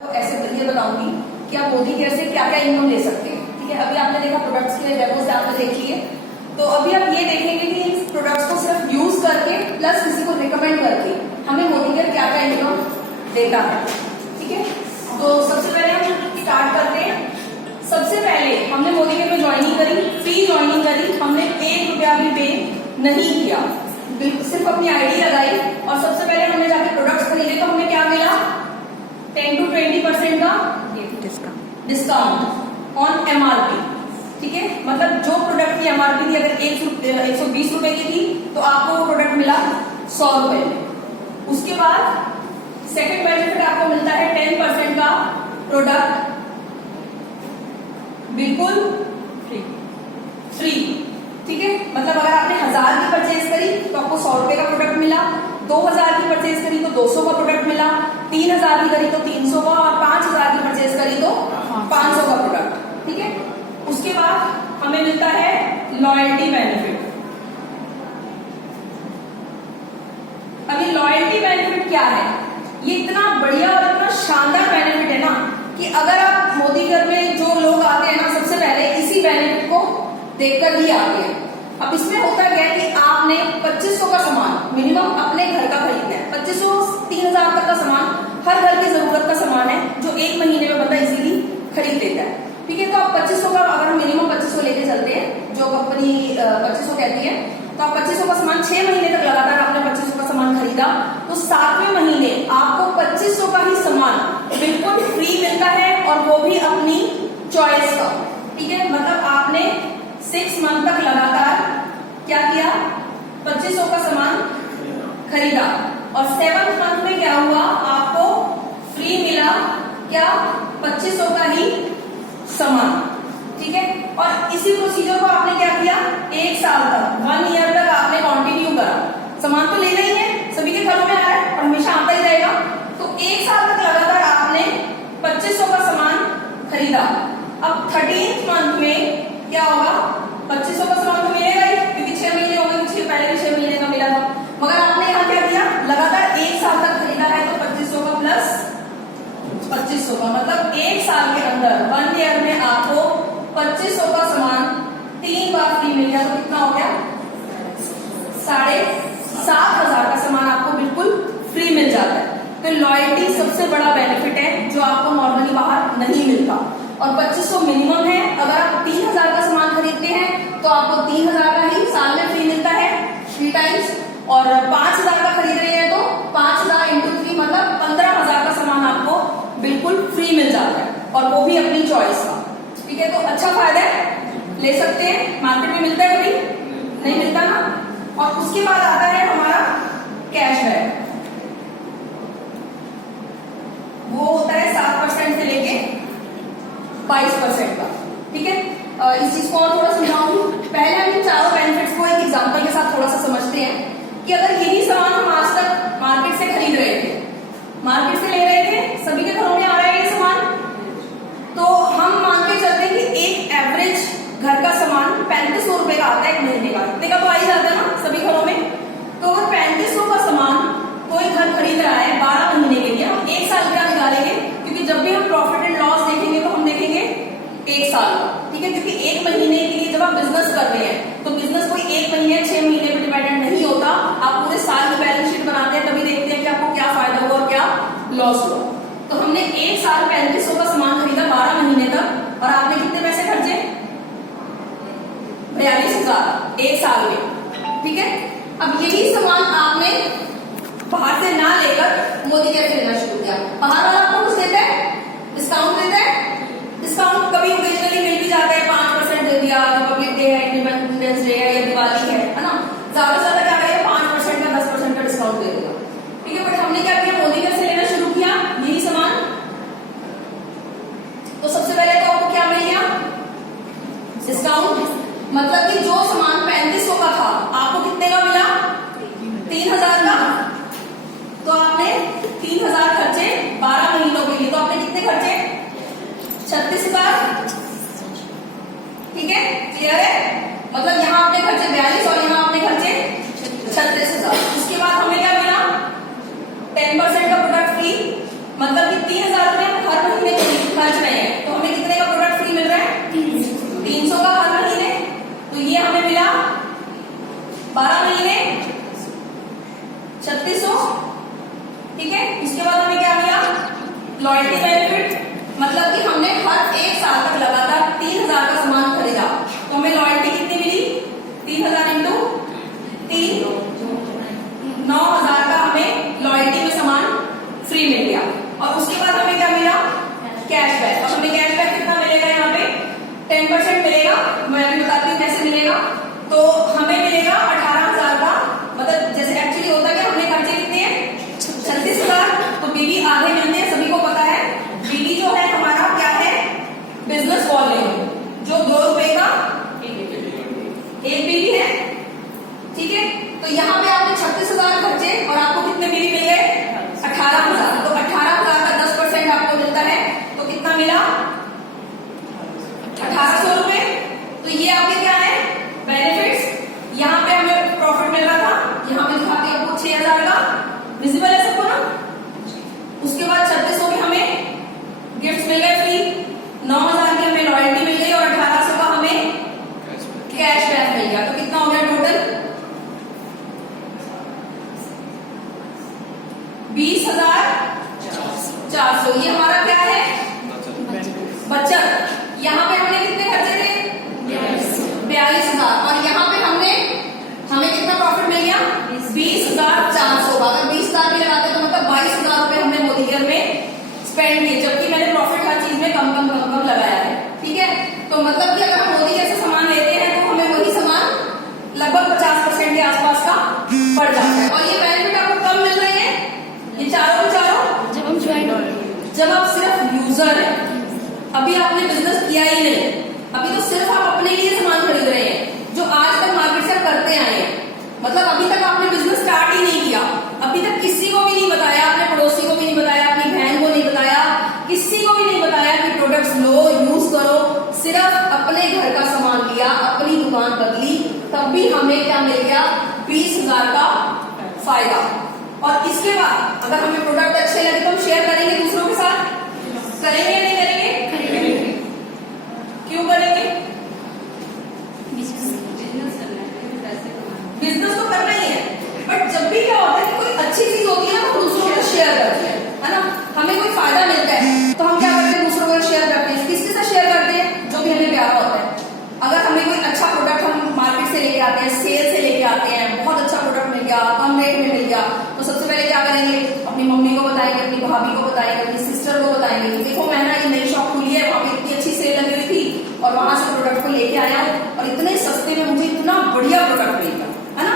तो ऐसे ये बताऊंगी कि आप मोदी केयर से क्या क्या इनकम ले सकते हैं। ठीक है, अभी आपने देखा प्रोडक्ट्स के डेमो से आपने देख लिए, तो अभी आप ये देखेंगे कि इन प्रोडक्ट्स को सिर्फ यूज करके प्लस किसी को रिकमेंड करके हमें मोदी केयर क्या क्या इनकम देता है। ठीक है, तो सबसे पहले हम स्टार्ट करते हैं। सबसे पहले हमने मोदी केयर में ज्वाइनिंग करी, फ्री ज्वाइनिंग करी, हमने 1 रुपया भी पे नहीं किया, सिर्फ अपनी आईडी लगाई और सबसे पहले हमने जाके प्रोडक्ट्स खरीदे। तो हमें क्या मिला? 10 to 20% का डिस्काउंट ऑन एमआरपी। ठीक है, मतलब जो प्रोडक्ट की एमआरपी थी अगर 120 रुपए की थी तो आपको वो प्रोडक्ट मिला 100 रुपए में। उसके बाद सेकंड बेनिफिट आपको मिलता है 10% का प्रोडक्ट बिल्कुल फ्री। ठीक है, मतलब अगर आपने 1000 की परचेज करी तो आपको 100 रुपए का प्रोडक्ट मिला, 2000 की परचेज करी तो 200 का प्रोडक्ट मिला, 3000 की करी तो 300 का और 5000 की परचेज करी तो 500 का प्रोडक्ट। ठीक है, उसके बाद हमें मिलता है लॉयल्टी बेनिफिट। अभी लॉयल्टी बेनिफिट क्या है? ये इतना बढ़िया और इतना शानदार बेनिफिट है ना कि अगर आप मोदी केयर में जो लोग आते हैं ना सबसे पहले इसी बेनिफिट को देखकर ही आते हैं। अब इसमें होता क्या है कि आपने 2500 का सामान मिनिमम अपने घर का खरीदना है। 2500 3000 तक का सामान हर घर की जरूरत का सामान है जो 1 महीने में बंदा इजीली खरीद लेता है। ठीक है, तो आप 2500 का अगर हम मिनिमम 2500 लेके चलते हैं जो कंपनी 2500 कहती है, तो आप 2500 का सामान 6 महीने तक लगातार आपने 2500 का सामान खरीदा तो 7वें महीने आपको 2500 का ही सामान बिल्कुल फ्री मिलता है और वो भी अपनी चॉइस का। ठीक है, मतलब आपने 6 मंथ तक लगातार क्या किया? 2500 का सामान खरीदा और 7th मंथ में क्या हुआ? आपको फ्री मिला क्या? 2500 का ही सामान। ठीक है, और इसी प्रोसीजर को आपने क्या किया? 1 साल तक 1 ईयर तक आपने कंटिन्यू करा। सामान तो लेना ही है, सभी के घरों में आ रहा है और हमेशा आता ही रहेगा। तो 1 साल तक लगातार आपने 2500 का सामान खरीदा। अब 13th मंथ में क्या होगा? 2500 का सामान तो मिलेगा ही क्योंकि 6 महीने हो गए, पहले भी 6 महीने का मिला था, मगर आपने यहाँ क्या किया? लगातार 1 साल तक खरीदा है तो 2500 का प्लस 2500 का, मतलब 1 साल के अंदर 1 ईयर में आपको 2500 का सामान 3 बार फ्री मिल गया। तो कितना हो गया? 7500 का सामान आपको बिल्कुल फ्री मिल जाता है। तो लॉयल्टी सबसे बड़ा बेनिफिट है जो आपको नॉर्मली बाहर नहीं मिलता। और 2500 मिनिमम है। अगर आप 3000 का सामान खरीदते हैं तो आपको 3000 का ही साल में फ्री मिलता है 3 टाइम्स, और 5000 का खरीद रहे हैं तो 5000 × 3 मतलब 15000 का सामान आपको बिल्कुल फ्री मिल जाता है और वो भी अपनी चॉइस का। ठीक है, तो अच्छा फायदा है, ले सकते हैं। मार्केट में मिलता है? कभी नहीं मिलता ना। और उसके बाद आता है हमारा कैशबैक। वो होता है 7% से लेके 22% का। ठीक है, इस चीज को और थोड़ा समझाऊंगी। पहले हम इन चारों बेनिफिट्स को एक एग्जांपल के साथ थोड़ा सा समझते हैं कि अगर यही सामान हम आज तक मार्केट से खरीद रहे थे, मार्केट से ले रहे थे, सभी के घरों में आ रहा है ये सामान, तो हम मान के चलते हैं कि एक एवरेज घर का सामान 3500 रुपए का आता है 1 महीने का। इतने का तो आ ही जाता है ना सभी घरों में। तो अगर 3500 का सामान कोई घर खरीद रहा है 12 महीने के लिए, हम 1 साल क्या निकालेंगे? क्योंकि जब भी हम प्रॉफिट एंड लॉस देखेंगे तो हम देखेंगे 1 साल का। ठीक है, क्योंकि 1 महीने के लिए जब आप बिजनेस कर रहे हैं तो बिजनेस कोई 1 महीने 6 महीने पर डिपेंडेंट नहीं होता। आप पूरे साल की बैलेंस शीट बनाते हैं तभी देखते हैं कि आपको क्या फायदा हुआ और क्या लॉस हुआ। तो हमने 1 साल 3500 का सामान खरीदा 12 महीने तक और आपने कितने पैसे खर्चे? 42,000 1 साल में। ठीक है, अब यही सामान आपने बाहर से ना लेकर मोदी केयर से लेना शुरू किया। बाहर वाला आपको कुछ देता है? डिस्काउंट देता है? डिस्काउंट कभी ओकेजनली मिल भी जाता है, 5% दे दिया, रिपब्लिक डे है, इंडिपेंडेंस डे है या दिवाली है ना, ज्यादा से ज्यादा क्या करेगा? 5% का 10% का डिस्काउंट दे देगा। ठीक है, बट हमने क्या किया? मोदी केयर से लेना शुरू किया यही सामान। तो सबसे पहले तो आपको क्या मिल गया? डिस्काउंट। मतलब कि जो सामान 3500 का था आपको कितने का मिला? 3000 का। तो आपने 3000 खर्चे 12 महीनों के लिए, तो आपने कितने खर्चे? 36,000। ठीक है, क्लियर है? मतलब यहाँ आपने खर्चे 42 और यहाँ आपने खर्चे 36,000। उसके बाद हमें क्या मिला? 10% का प्रोडक्ट फ्री, मतलब कि 3000 में हर लॉयल्टी बेनिफिट मतलब कि हमने हर एक साल तक लगातार 3000 का सामान खरीदा तो हमें लॉयल्टी कितनी मिली? 3000 इंटू 3, 9000 का हमें लॉयल्टी में सामान फ्री मिल गया। और उसके बाद हमें क्या मिला? कैशबैक। और हमें कैशबैक कितना मिलेगा? यहाँ पे 10% मिलेगा। मैं अभी बताती हूँ कैसे मिलेगा। तो हमें मिलेगा 18,000 का, मतलब जैसे एक्चुअली होता है कि हमने खर्चे कितने हैं? 36,000। तो बीवी आधे मिलते हैं, सभी को पता है। बीवी जो है हमारा क्या है? बिजनेस वॉल्यूम, जो 2 रुपए का एक बीवी है, ठीक है। तो यहाँ पे आपने 36,000 खर्चे और आपको कितने बीवी मिल गए? 18,000। तो 18,000 का 10% आपको मिलता है, तो कितना मिला? 1800 रुपए। तो ये आपके क्या है? बेनिफिट्स। यहाँ पे हमें प्रॉफिट मिल रहा था, यहाँ पे दिखाते हैं आपको 6,000 का, विजिबल है सबको ना। उसके बाद 3600 के हमें गिफ्ट मिल गए फ्री, 9,000 की हमें लॉयल्टी मिल गई और 1800 का हमें कैशबैक मिल गया। तो कितना हो गया टोटल? 20,400। ये हमारा क्या है? बचत। यहाँ पे हमने कितने खर्चे थे? 42,000। और यहाँ पे हमें कितना प्रॉफिट मिल गया? 20,400। अगर 20,000 भी लगाते तो मतलब 22,000 रुपए हमने मोदी केयर में स्पेंड किए, जबकि मैंने प्रॉफिट हर चीज में कम लगाया है, ठीक है। तो मतलब कि अगर हम मोदी केयर से सामान लेते हैं तो हमें वही सामान लगभग 50% के आसपास का पड़ जाता है। और ये बेनिफिट आपको कब मिल रहे हैं? ये चारों के चारों जब आप सिर्फ यूजर है, अभी आपने बिजनेस किया ही नहीं, अभी तो सिर्फ आप अपने लिए सामान खरीद रहे हैं, जो आज तक मार्केट से करते आए हैं। मतलब अभी तक आपने बिजनेस स्टार्ट ही नहीं किया, अभी तक किसी को भी नहीं बताया, अपने पड़ोसी को भी नहीं बताया, अपनी बहन को नहीं बताया, किसी को भी नहीं बताया कि प्रोडक्ट्स लो, यूज करो। सिर्फ अपने घर का सामान लिया, अपनी दुकान बदली, तब भी हमें क्या मिल गया? 20,000 का फायदा। और इसके बाद अगर हमें प्रोडक्ट अच्छे लगे तो हम शेयर करेंगे दूसरों के साथ, करेंगे या नहीं करेंगे? क्यों करेंगे? बिजनेस तो करना ही है, बट जब भी क्या होता है कि कोई अच्छी चीज होती है ना तो दूसरों को शेयर करते हैं, है ना। हमें कोई फायदा मिलता है तो हम क्या करते हैं? दूसरों को शेयर करते हैं। किसके साथ शेयर करते हैं? जो भी हमें प्यारा होता है। अगर हमें कोई अच्छा प्रोडक्ट हम मार्केट से लेके आते हैं, सेल से लेके आते हैं, बहुत अच्छा प्रोडक्ट मिल गया, कम रेट में मिल गया, तो सबसे पहले क्या करेंगे? अपनी मम्मी को बताएंगे, अपनी भाभी को बताएंगे, अपनी सिस्टर को बताएंगे कि देखो मैं ना ये नई शॉप खुली है, वहां पे इतनी अच्छी सेल लगी हुई थी और वहां से प्रोडक्ट को लेके आया हूँ और इतने सस्ते में मुझे इतना बढ़िया प्रोडक्ट मिल गया, है ना।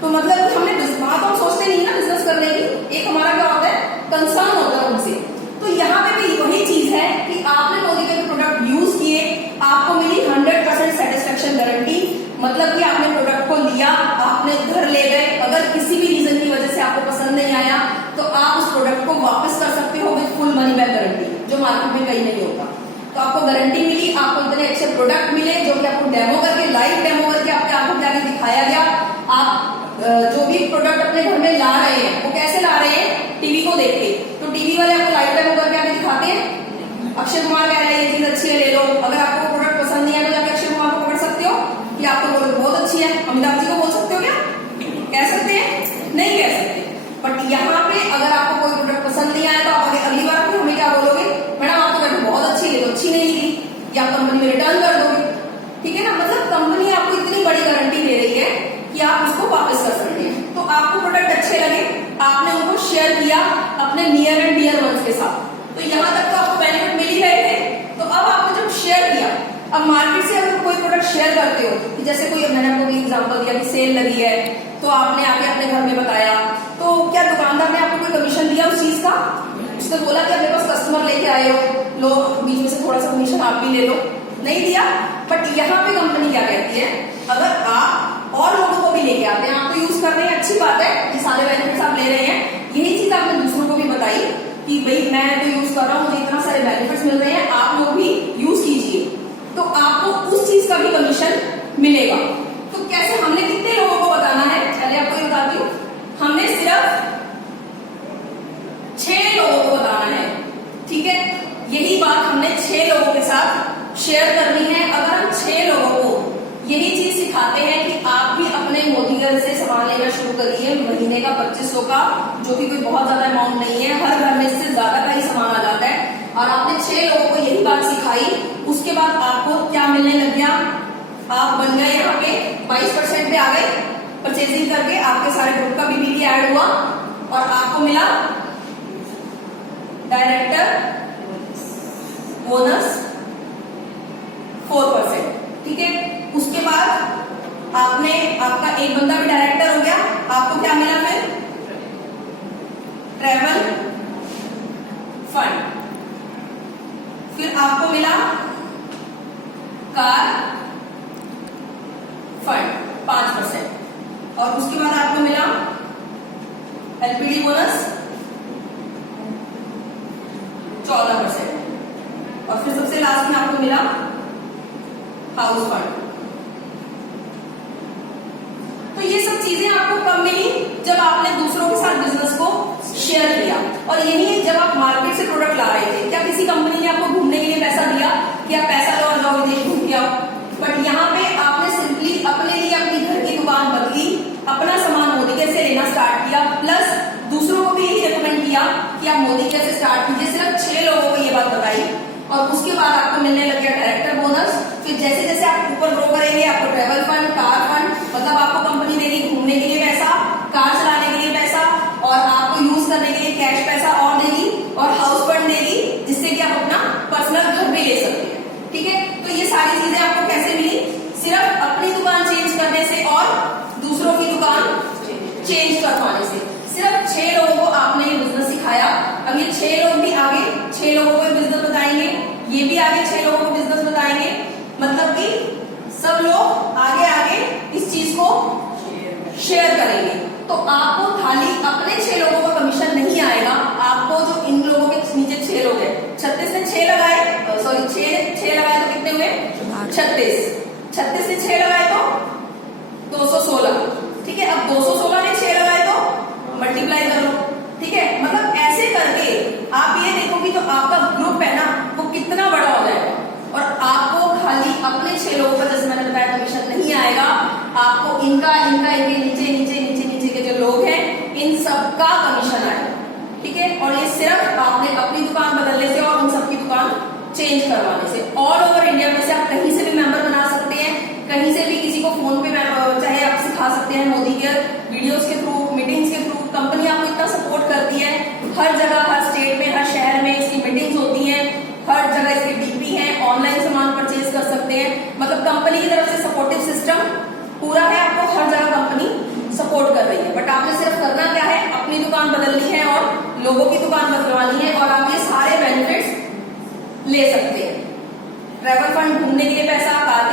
तो मतलब हमने वहां तो हम सोचते नहीं ना बिजनेस करने की, एक हमारा क्या होता है? कंसर्न होता है उनसे। तो यहाँ पे भी वही चीज है कि आपने मोदी के प्रोडक्ट यूज किए, आपको मिली 100% सेटिस्फेक्शन गारंटी। मतलब कि आपने प्रोडक्ट को लिया, आपने घर ले गए, अगर किसी भी रीजन की वजह से आपको पसंद नहीं आया तो आप उस प्रोडक्ट को वापस कर सकते हो with full money back guarantee, जो मार्केट में कहीं नहीं होता। तो आपको गारंटी मिली, आपको इतने अच्छे प्रोडक्ट मिले जो कि आपको डेमो करके, लाइव डेमो करके आपके आंखों के आगे दिखाया गया। आप जो भी प्रोडक्ट अपने घर में ला रहे हैं वो कैसे ला रहे हैं? टीवी को देख के। तो टीवी वाले आपको लाइव डेमो करके आगे दिखाते हैं। अक्षय कुमार कह रहे हैं ये चीज अच्छी है, ले लो। अगर आपको प्रोडक्ट पसंद नहीं आया तो जाके अक्षय कुमार को पकड़ सकते हो कि आपको बोलो बहुत अच्छी है। अमिताभ जी को बोल सकते हो क्या? कह सकते हैं? नहीं कह सकते। बट यहाँ पे अगर आपको कोई प्रोडक्ट पसंद नहीं आया तो आप अगली बार फिर हमें क्या बोलोगे? मैडम आपको प्रोडक्ट बहुत अच्छी है, अच्छी नहीं निकली, या कंपनी में रिटर्न कर दोगे, ठीक है ना। मतलब कंपनी आपको इतनी बड़ी गारंटी दे रही है कि आप उसको वापस कर सकते हैं। तो आपको प्रोडक्ट अच्छे लगे, आपने उनको शेयर किया अपने नियर एंड डियर वंस के साथ, तो यहाँ तक तो आपको बेनिफिट मिल ही रहे थे। तो अब आपने जब शेयर किया, अब मार्केट से अगर कोई प्रोडक्ट शेयर करते हो, कि जैसे कोई, मैंने आपको भी एग्जांपल दिया कि सेल लगी है तो आपने आके अपने घर में बताया, तो क्या दुकानदार ने आपको कोई कमीशन दिया उस चीज का? उसने बोला कि अपने पास कस्टमर लेके आए हो, लो बीच में से थोड़ा सा कमीशन आप भी ले लो, नहीं दिया। बट यहाँ पे कंपनी क्या कहती है? अगर आप और लोगों को भी लेके आते हैं, आप तो यूज कर रहे हैं, अच्छी बात है, ये सारे बेनिफिट्स आप ले रहे हैं, यही चीज आपने दूसरों को भी बताई कि भाई मैं तो यूज कर रहा हूँ, मुझे इतना सारे बेनिफिट्स मिल रहे हैं, आप लोग भी यूज कीजिए, तो आपको उस चीज का भी कमीशन मिलेगा। तो कैसे, हमने कितने लोगों को बताना है? पहले आपको ये बताती हूँ, हमने सिर्फ 6 लोगों को बताना है, ठीक है। यही बात हमने 6 लोगों के साथ शेयर करनी है। अगर हम 6 लोगों को यही चीज सिखाते हैं कि आप भी अपने मोदी घर से सामान लेना शुरू करिए, महीने का 2500 का, जो कि कोई बहुत ज्यादा अमाउंट नहीं है, हर घर में इससे ज्यादा का ही सामान आ जाता है, ही बात सिखाई, उसके बाद आपको क्या मिलने लग गया, आप बन गए यहाँ पे 22% पे आ गए परचेजिंग करके, आपके सारे ग्रुप का बीपीपी ऐड हुआ और आपको मिला डायरेक्टर बोनस 4%। ठीक है, उसके बाद आपका एक बंदा भी डायरेक्टर हो गया, आपको क्या मिला फिर ट्रैवल फंड, फिर आपको मिला कार फंड 5% और उसके बाद आपको मिला एलपीडी बोनस 14% और फिर सबसे लास्ट में आपको मिला हाउस फंड। तो ये सब चीजें आपको कब मिली, जब आपने दूसरों के साथ बिजनेस को शेयर किया। और यही जब आप मार्केट से प्रोडक्ट ला रहे थे, क्या किसी कंपनी ने आपको घूमने के लिए पैसा दिया कि आप पैसा लो और जाओ विदेश घूम के आओ, बट यहाँ पे आपने सिंपली अपने लिए अपनी घर की दुकान बदली, अपना सामान मोदी कैसे लेना स्टार्ट किया, प्लस दूसरों को भी यही रिकमेंड किया कि आप मोदी कैसे स्टार्ट कीजिए। सिर्फ 6 लोगों को ये बात बताई और उसके बाद आपको मिलने लग गया डायरेक्टर बोनस। फिर जैसे जैसे आप ऊपर ग्रो करेंगे आपको ट्रेवल फंड, कार फंड, मतलब आपको कंपनी देगी घूमने के लिए पैसा, कार चलाने के लिए पैसा और आपको यूज करने के लिए कैश पैसा और देगी और हाउस फंड देगी, जिससे कि आप अपना पर्सनल घर भी ले सकते हैं। ठीक है, तो ये सारी चीजें आपको कैसे मिली, सिर्फ अपनी दुकान चेंज करने से और दूसरों की दुकान चेंज करवाने से। सिर्फ 6 लोगों को आपने ये बिजनेस सिखाया। अब ये 6 लोग भी आगे 6 लोगों को बिजनेस बताएंगे, ये भी आगे 6 लोगों को बिजनेस बताएंगे, मतलब कि सब लोग आगे आगे इस चीज को शेयर करेंगे। तो आपको खाली अपने 6 लोगों का कमीशन नहीं आएगा, आपको जो इन लोगों के नीचे 6 लोग हैं, 36 ने 6 लगाए, सॉरी 6 लगाए तो कितने हुए 36 ने 6 लगाए तो 216। ठीक है, अब 216 ने 6 लगाए तो मल्टीप्लाई कर लो। ठीक है, मतलब ऐसे करके आप ये देखो कि जो आपका ग्रुप है ना वो कितना बड़ा हो जाएगा और आपको खाली अपने 6 लोगों का, जैसे मैंने बताया, कमीशन नहीं आएगा, आपको इनके नीचे के जो लोग हैं इन सबका कमीशन आएगा। ठीक है, और ये सिर्फ आपने अपनी दुकान बदलने से और उन सबकी दुकान चेंज करवाने से। ऑल ओवर इंडिया में से आप कहीं से भी मेंबर बना सकते हैं, कहीं से भी किसी को फोन पे चाहे आप सिखा सकते हैं, मोदी के वीडियोस के थ्रू, मीटिंग्स के थ्रू। कंपनी आपको इतना सपोर्ट करती है, हर जगह, हर स्टेट में, हर शहर में इसकी मीटिंग्स होती हैं, हर जगह इसके डीपी है, ऑनलाइन सामान परचेज कर सकते हैं। मतलब कंपनी की तरफ से सपोर्टिव सिस्टम पूरा है, आपको हर जगह कंपनी सपोर्ट कर रही है। बट आपने सिर्फ करना क्या है, अपनी दुकान बदलनी है और लोगों की दुकान बदलवानी है और आप ये सारे बेनिफिट्स ले सकते हैं। ट्रैवल फंड घूमने के लिए पैसा, कार